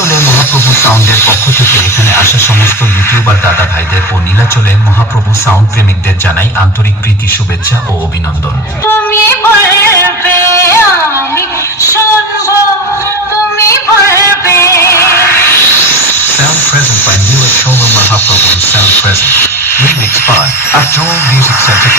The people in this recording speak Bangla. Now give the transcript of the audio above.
নীলাচলে মহাপ্রভু সাউন্ডের পক্ষ থেকে এখানে আসা সমস্ত ইউটিউবার দাদা ভাইদের ও নীলাচলে মহাপ্রভু সাউন্ড প্রেমিকদের জানাই আন্তরিক প্রীতি, শুভেচ্ছা ও অভিনন্দন। তুমি বলবে আমি শুনবো, তুমি বলবে। Sound present by Neelachole Mahaprabhu. Sound present. Remix by Ajol Music Center.